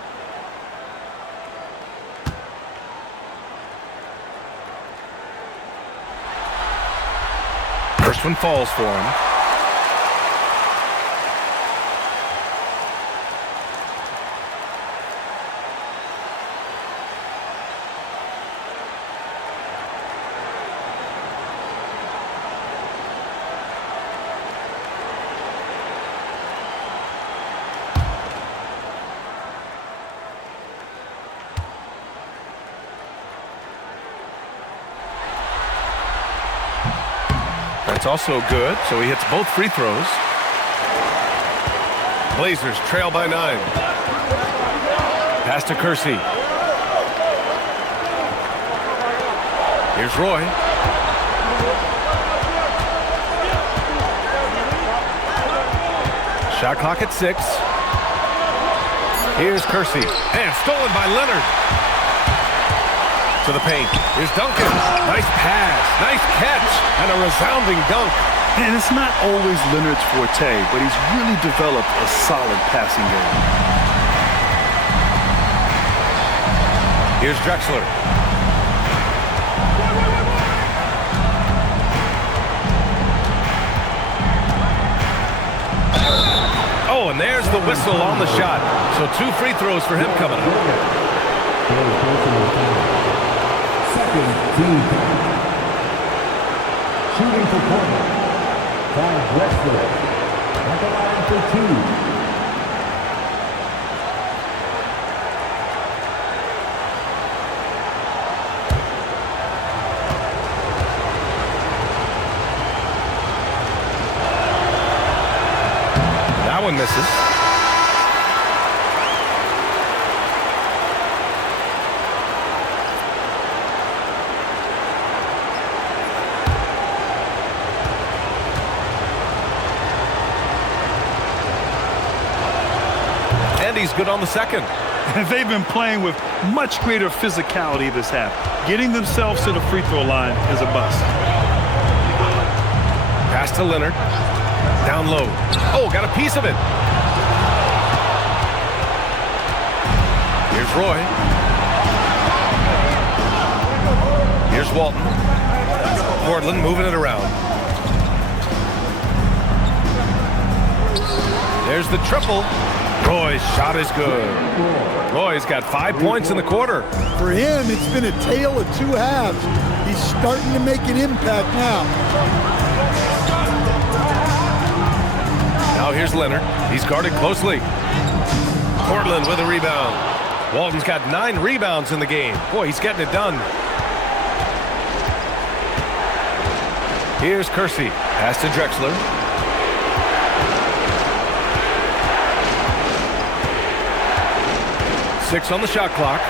First one falls for him. That's also good, so he hits both free throws. Blazers trail by 9. Pass to Kersey. Here's Roy. Shot clock at 6. Here's Kersey. And stolen by Leonard. To the paint. Here's Duncan. Nice pass. Nice catch. And a resounding dunk. And it's not always Leonard's forte, but he's really developed a solid passing game. Here's Drexler. Oh, and there's the whistle on the shot. So 2 free throws for him coming up. Second team. Shooting for Portland. By Drexler. At the line for 2. one misses. And he's good on the second. They've been playing with much greater physicality this half. Getting themselves to the free throw line is a bust. Pass to Leonard. Down low. Oh, got a piece of it. Here's Roy. Here's Walton. Portland moving it around. There's the triple. Roy's shot is good. Roy's got 5 points in the quarter. For him, it's been a tale of two halves. He's starting to make an impact now. Now here's Leonard. He's guarded closely. Portland with a rebound. Walton's got 9 rebounds in the game. Boy, he's getting it done. Here's Kersey. Pass to Drexler. Six on the shot clock.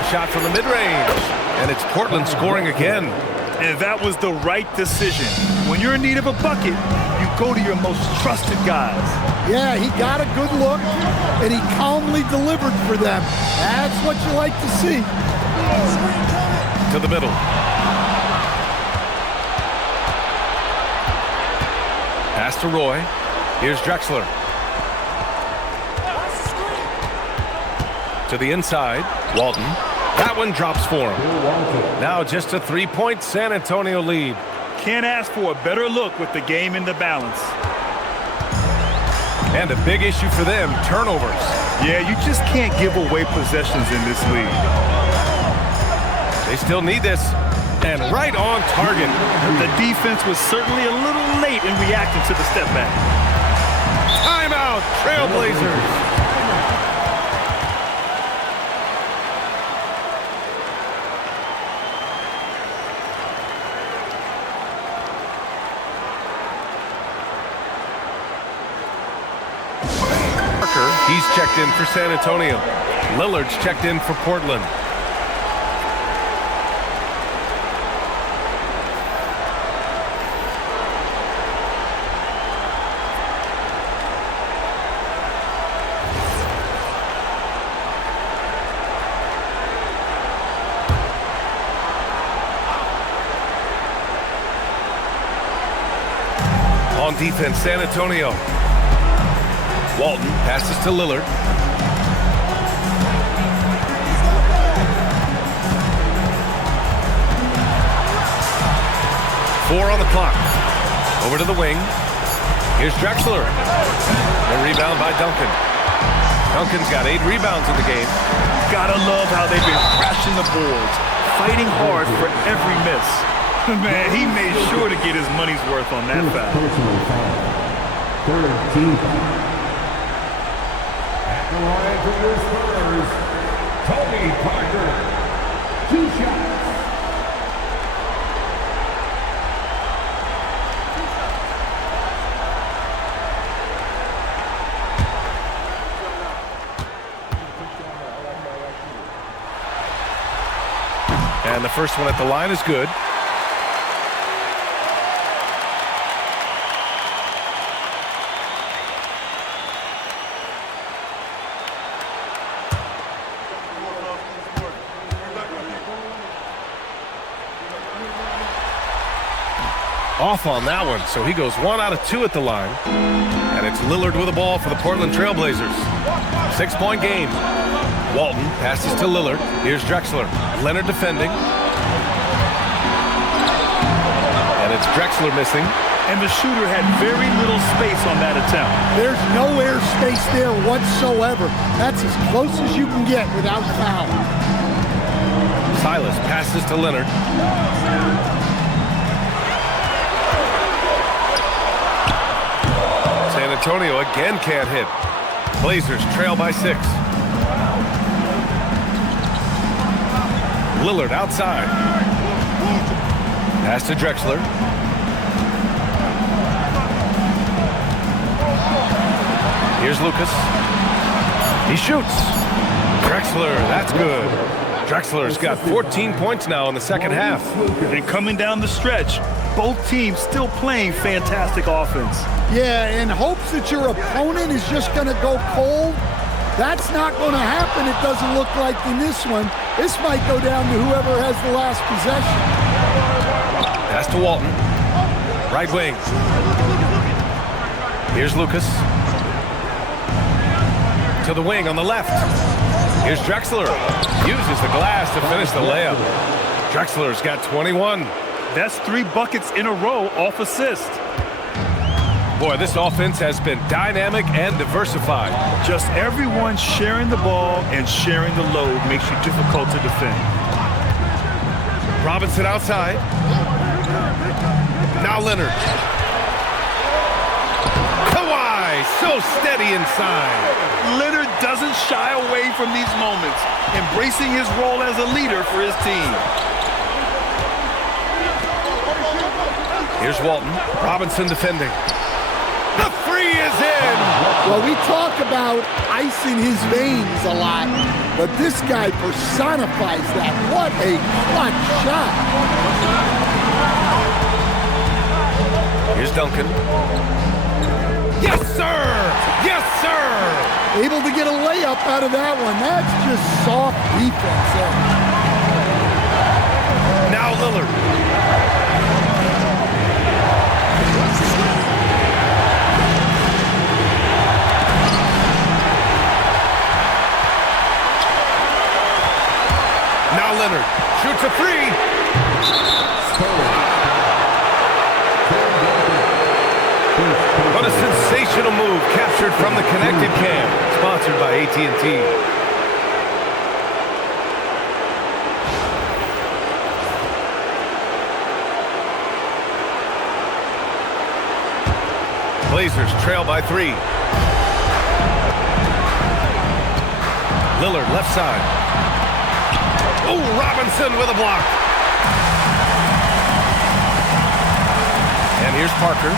A shot from the mid-range. And it's Portland scoring again. And that was the right decision. When you're in need of a bucket, you go to your most trusted guys. Yeah, he got a good look, and he calmly delivered for them. That's what you like to see. To the middle. Pass to Roy. Here's Drexler. To the inside. Walton. That one drops for him. Now just a 3-point San Antonio lead. Can't ask for a better look with the game in the balance. And a big issue for them, turnovers. Yeah, you just can't give away possessions in this league. They still need this. And right on target. The defense was certainly a little late in reacting to the step back. Timeout, Trailblazers. He's checked in for San Antonio. Lillard's checked in for Portland. On defense, San Antonio. Walton passes to Lillard. Four on the clock. Over to the wing. Here's Drexler. The rebound by Duncan. Duncan's got 8 rebounds in the game. Gotta love how they've been crashing the boards, fighting hard for every miss. Man, he made sure to get his money's worth on that foul. Third team. At the line for the Spurs, Tony Parker. 2 shots. And the first one at the line is good. Off on that one, so he goes 1 out of 2 at the line. And it's Lillard with the ball for the Portland Trailblazers. 6-point game. Walton passes to Lillard. Here's Drexler. Leonard defending. And it's Drexler missing. And the shooter had very little space on that attempt. There's no air space there whatsoever. That's as close as you can get without foul. Silas passes to Leonard. San Antonio again can't hit. Blazers trail by 6. Lillard outside. Pass to Drexler. Here's Lucas. He shoots. Drexler, that's good. Drexler's got 14 points now in the second half. And coming down the stretch, both teams still playing fantastic offense. Yeah, in hopes that your opponent is just going to go cold, that's not going to happen, it doesn't look like in this one. This might go down to whoever has the last possession. Pass to Walton. Right wing. Here's Lucas. To the wing on the left. Here's Drexler. Uses the glass to finish the layup. Drexler's got 21. That's 3 buckets in a row off assist. Boy, this offense has been dynamic and diversified. Just everyone sharing the ball and sharing the load makes you difficult to defend. Robinson outside. Now Leonard. Kawhi, so steady inside. Leonard doesn't shy away from these moments, embracing his role as a leader for his team. Here's Walton. Robinson defending. The three is in! Well, we talk about ice in his veins a lot, but this guy personifies that. What a clutch shot. Here's Duncan. Yes, sir! Yes, sir! Able to get a layup out of that one. That's just soft defense there. Now Lillard. Now Leonard shoots a three. What a sensational move captured from the connected cam. Sponsored by AT&T. Blazers trail by 3. Lillard left side. Oh, Robinson with a block. And here's Parker.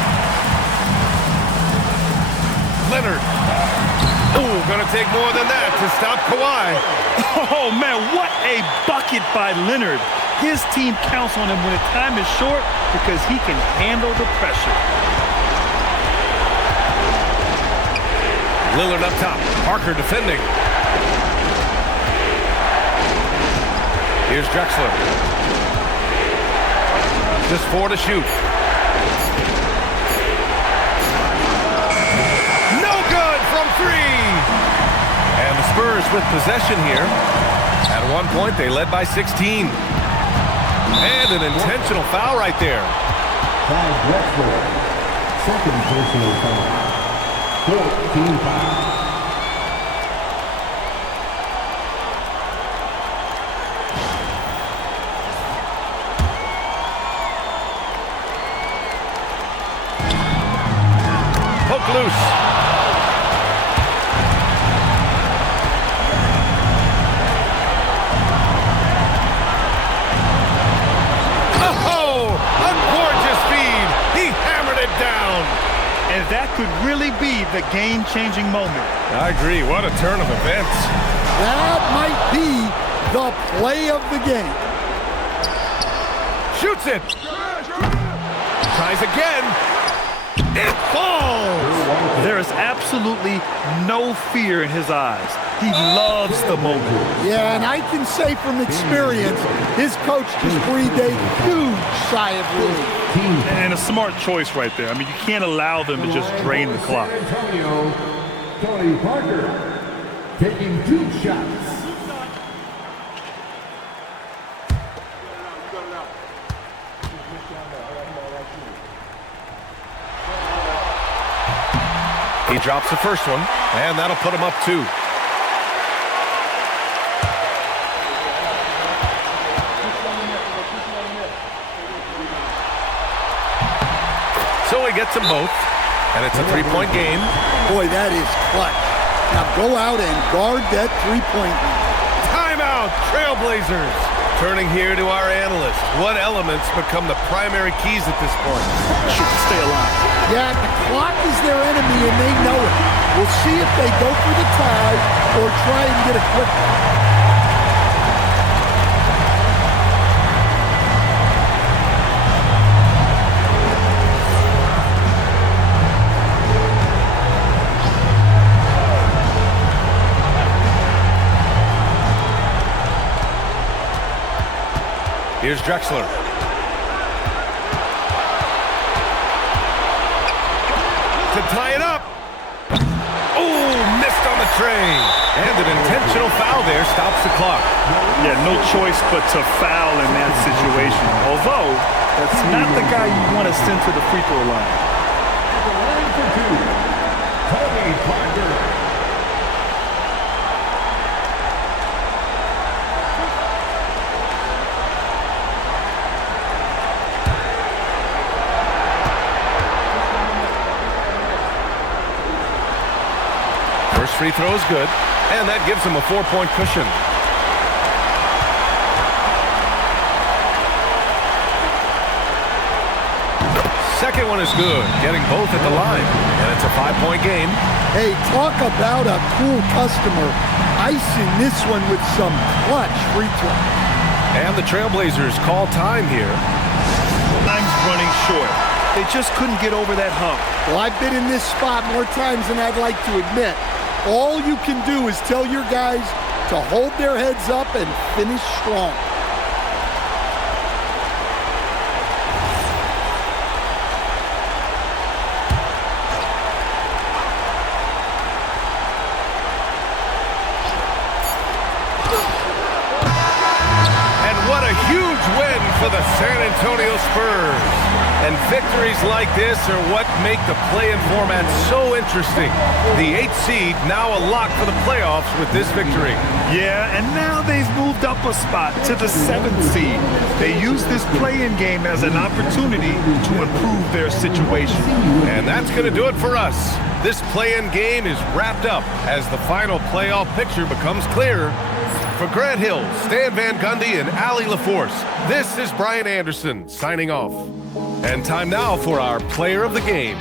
Leonard. Oh, gonna take more than that to stop Kawhi. Oh, man, what a bucket by Leonard. His team counts on him when the time is short because he can handle the pressure. Lillard up top. Parker defending. Here's Drexler. Just 4 to shoot. No good from 3. And the Spurs with possession here. At one point, they led by 16. And an intentional foul right there. By Drexler. Second personal foul. 14 foul. Poke loose. Oh, a gorgeous feed. He hammered it down. And that could really be the game-changing moment. I agree. What a turn of events. That might be the play of the game. Shoots it. Tries again. It falls. There is absolutely no fear in his eyes. He loves the moment. Yeah, and I can say from experience, his coach just breathed a huge sigh of relief. And a smart choice right there. I mean, you can't allow them to just drain the clock. Antonio, Tony Parker taking 2 shots. He drops the first one, and that'll put him up 2. So he gets them both, and it's a 3-point game. Boy, that is clutch. Now go out and guard that 3-point line. Timeout, Trailblazers. Turning here to our analyst. What elements become the primary keys at this point? Should stay alive. Yeah, the clock is their enemy, and they know it. We'll see if they go for the tie or try and get a quick one. Here's Drexler. To tie it up. Oh, missed on the train. And an intentional foul there stops the clock. Yeah, no choice but to foul in that situation. Although, that's not the guy you want to send to the free throw line. The line for two, Tony Parker. First free throw is good, and that gives him a 4-point cushion. Second one is good, getting both at the line, and it's a 5-point game. Hey, talk about a cool customer. Icing this one with some clutch free throw. And the Trailblazers call time here. Time's running short. They just couldn't get over that hump. Well, I've been in this spot more times than I'd like to admit. All you can do is tell your guys to hold their heads up and finish strong. And what a huge win for the San Antonio Spurs. And victories like this are what make the play-in format so interesting. The 8th seed now a lock for the playoffs with this victory. Yeah, and now they've moved up a spot to the 7th seed. They use this play-in game as an opportunity to improve their situation. And that's going to do it for us. This play-in game is wrapped up as the final playoff picture becomes clearer. For Grant Hill, Stan Van Gundy, and Allie LaForce, this is Brian Anderson signing off. And time now for our player of the game.